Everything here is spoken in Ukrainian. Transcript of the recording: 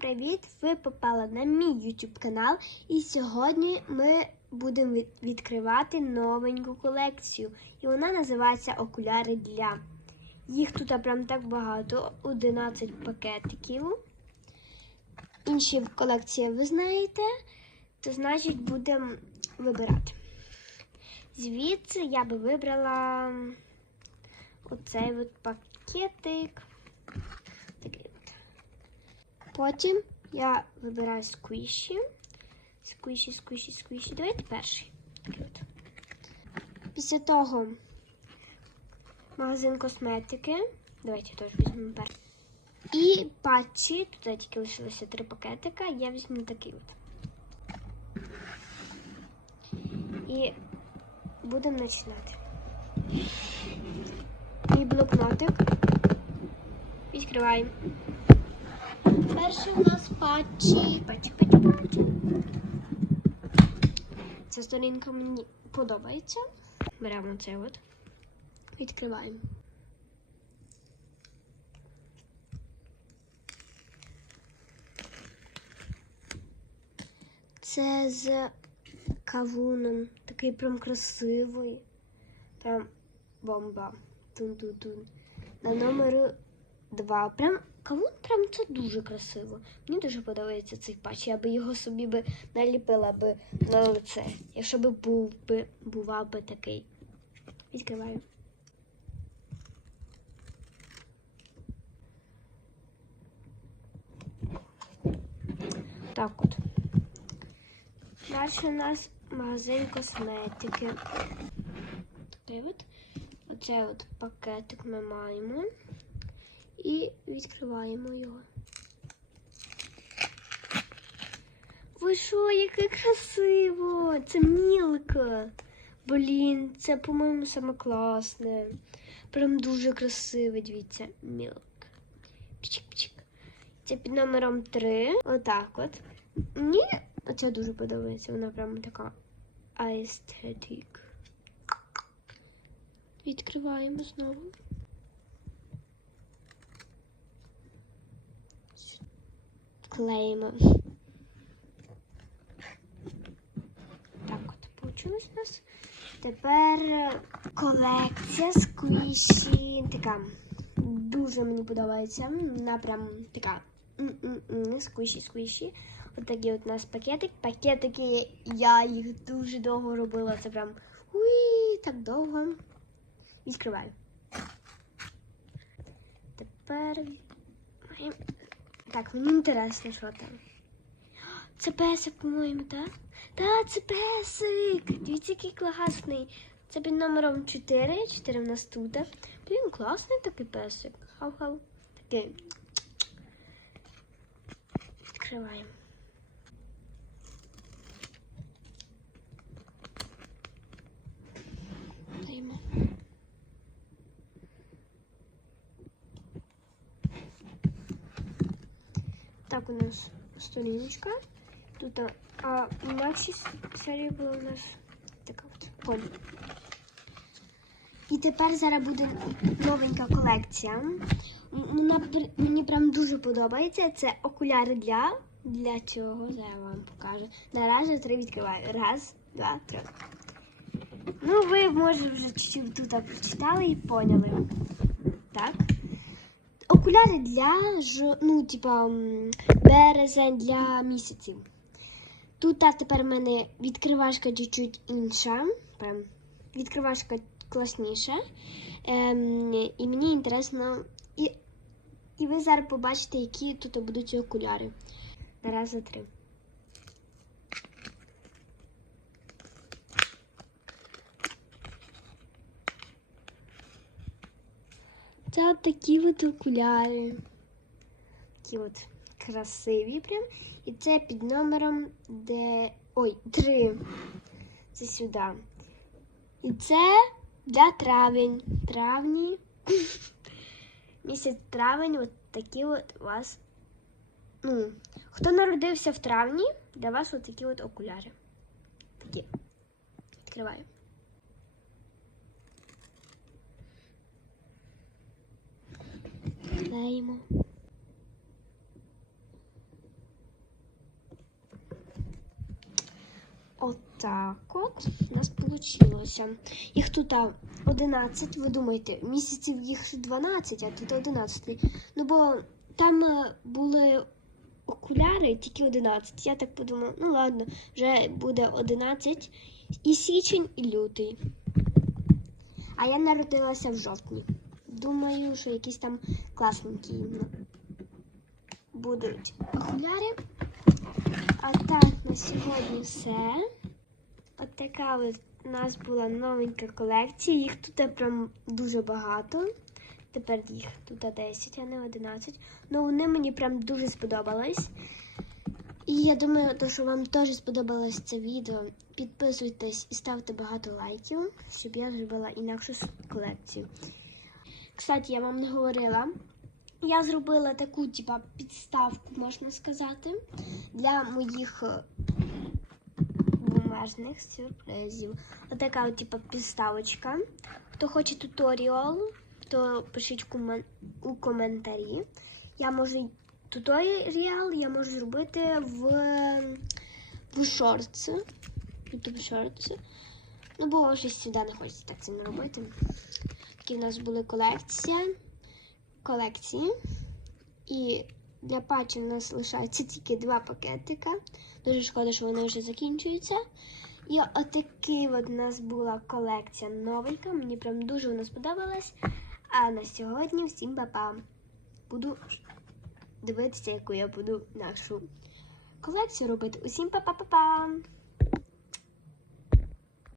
Привіт! Ви попали на мій YouTube канал, і сьогодні ми будемо відкривати новеньку колекцію. І вона називається Окуляри для. Їх тут прям так багато, 11 пакетиків. Інші колекції ви знаєте, то значить будемо вибирати. Звідси я би вибрала оцей от пакетик. Потім я вибираю сквіші. Сквіші, сквіші, сквіші. Давайте перший. Після того магазин косметики. Давайте теж візьмемо перший. І патчі. Тут тільки лишилося три пакетика. Я візьму такий от. І будемо починати. І блокнотик. Відкриваємо. Перший у нас патчі. Патчі, патчі, патчі. Ця сторінка мені подобається. Беремо це от. Відкриваємо. Це з кавуном. Такий прям красивий. Прям бомба. Тун-тун-тун. На номеру два. Прям кавун прям це дуже красиво. Мені дуже подобається цей патч. Я би його собі би наліпила би на лице. Якщо би був би бував би такий. Відкриваю. Так от. Далі у нас магазин косметики. Такий от. Оцей от пакетик ми маємо. І відкриваємо його. Ви що, яке красиво! Це мілка. Блін, це, по-моєму, саме класне. Прям дуже красиве, дивіться, мілк. Пчик-пчик. Це під номером 3. Отак от. Мені оця дуже подобається. Вона прям така aesthetic. Відкриваємо знову. Клеїмо. Так от получилось у нас. Тепер е, колекція сквіші. Така дуже мені подобається. Вона така сквіші, сквіші. От от у нас пакетик. Пакетики я їх дуже довго робила. Це прям уй, так довго. Відкриваю. Тепер маємо- так, мені інтересно, що там. Це песик, по-моєму, так? Так, це песик. Дивіться, який класний. Це під номером 4. 4 в нас тут. Блін, класний такий песик. Хау-хау. Такий. Відкриваємо. Так у нас сторіночка. Тут а, нашій серії була у нас така от полі. І тепер зараз буде новенька колекція. Вона мені прям дуже подобається. Це окуляри для, для цього. Зараз я вам покажу. Наразі три відкриваю. Раз, два, три. Ну, ви, може, вже чуть-чуть тут прочитали і поняли. Так. Окуляри для жо- ну, типа, березень для місяців. Тут а тепер в мене відкривашка чуть-чуть інша. Прям відкривашка класніша. Ем, і мені інтересно. І, і ви зараз побачите, які тут будуть окуляри. Раз, за три. Це такі от окуляри. Такі от красиві прям. І це під номером де. Ой, три. Це сюди. І це для травень. Травні. Місяць травень, от такі от у вас. Ну, хто народився в травні, для вас от такі от окуляри. Такі. Відкриваю. приклеїмо. Отак от у нас вийшло. Їх тут 11, ви думаєте, місяців їх 12, а тут 11. Ну, бо там були окуляри тільки 11. Я так подумала, ну ладно, вже буде 11 і січень, і лютий. А я народилася в жовтні. Думаю, що якісь там класненькі будуть окуляри. А так, на сьогодні все. От така у нас була новенька колекція. Їх тут прям дуже багато. Тепер їх тут 10, а не 11. Ну вони мені прям дуже сподобались. І я думаю, то, що вам теж сподобалось це відео. Підписуйтесь і ставте багато лайків, щоб я зробила інакшу колекцію. Кстати, я вам не говорила. Я зробила таку, типа, підставку, можна сказати, для моїх е, бумажних сюрпризів. Отака, от, типа, підставочка. Хто хоче туторіал, то пишіть у коментарі. Я можу туторіал я можу зробити в, в шортс. YouTube шортс. Ну, бо щось сюди не хочеться так це робити. Такі в нас були колекція. Колекції. І для патчі у нас лишається тільки два пакетика. Дуже шкода, що вони вже закінчуються. І отакий от у нас була колекція новенька. Мені прям дуже вона сподобалась. А на сьогодні всім па-па. Буду дивитися, яку я буду нашу колекцію робити. Усім па-па-па-па!